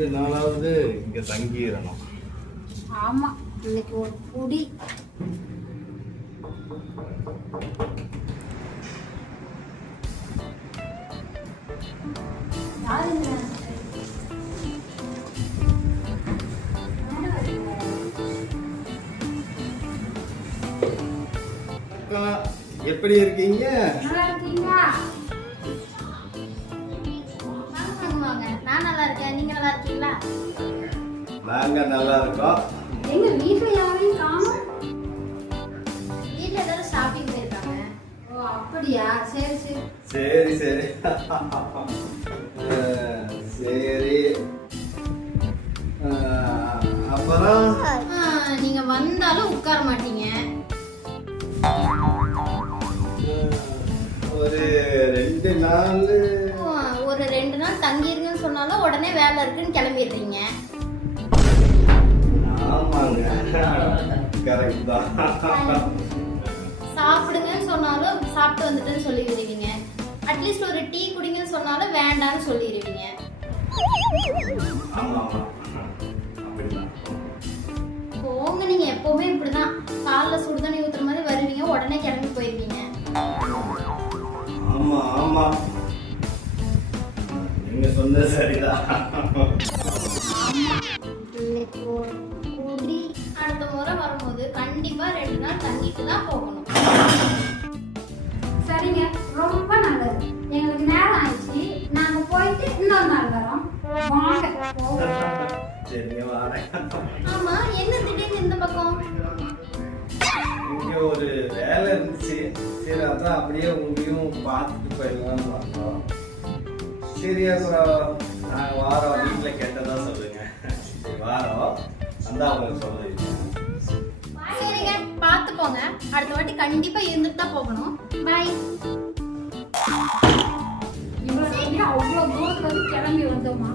2 நாளாவது இங்க தங்கிடணும். ஆமா, இன்னைக்கு ஒரு குடி. எப்படி இருக்கீங்க? நல்லா இருக்கீங்களா? நான் நல்லா இருக்கேன். நீங்க நல்லா இருக்கீங்களா? நாங்க நல்லா இருக்கோம். எங்க வீட்ல யாரையும் காணோம். வீட்ல எல்லாரும் ஷாப்பிங் போயிருக்காங்க. ஓ அப்படியா? சரி சரி சரி சரி சரி. அப்புறம் நீங்க வந்தாலும் உட்கார மாட்டீங்க. ஒரு 2 நாள் ஒரு 2 நாள் தங்கிருங்கன்னு சொன்னாலும் உடனே வேலை இருக்குன்னு கிளம்பிடுறீங்க. ஆமாங்க, கரெக்ட் தான். சாப்பிடுங்கன்னு சொன்னாலும் சாப்பிட்டு வந்துட்டுன்னு சொல்லிடுவீங்க. அட்லீஸ்ட் ஒரு டீ குடிங்கன்னு சொன்னாலும் வேண்டான்னு சொல்லிடுவீங்க. ஆமா ஆமா, அப்படிதான். போங்க, நீங்க எப்பவுமே இப்படிதான். காலைல சுடுதண்ணி ஊத்துற மாதிரி வருவீங்க, உடனே கிளம்பி போயிருவீங்க. ஆமா ஆமா, நீங்க சொன்னது சரிதான். அடுத்த முறை வரும்போது கண்டிப்பா 2 நாள் தங்கிட்டு தான் போகணும். சரிங்க, ரொம்ப நல்லது. எங்களுக்கு நேரம் ஆயிடுச்சு. நாங்க போயிட்டு இன்னொரு நாள் வரோம். சரி வரேன். ஆமா, என்ன திடீர்னு இந்த பக்கம்? இங்க ஒரு வேலை இருந்துச்சு. சரி, அதான் அப்படியே உங்களையும் பார்த்துட்டு போயிடலாம்னு வந்தோம். சரி, அப்புறம் நாங்கள் வாரோம். வீட்டில் கேட்டதா சொல்லுங்க. சரி, வாரோம் அந்த அவங்க சொல்லுங்க. சரிங்க, பார்த்து போங்க. அடுத்த வாட்டி கண்டிப்பா இருந்துட்டு தான் போகணும். பாய். இவ்வளவு அவ்வளோ தூரத்துல கிளம்பி வந்தோமா?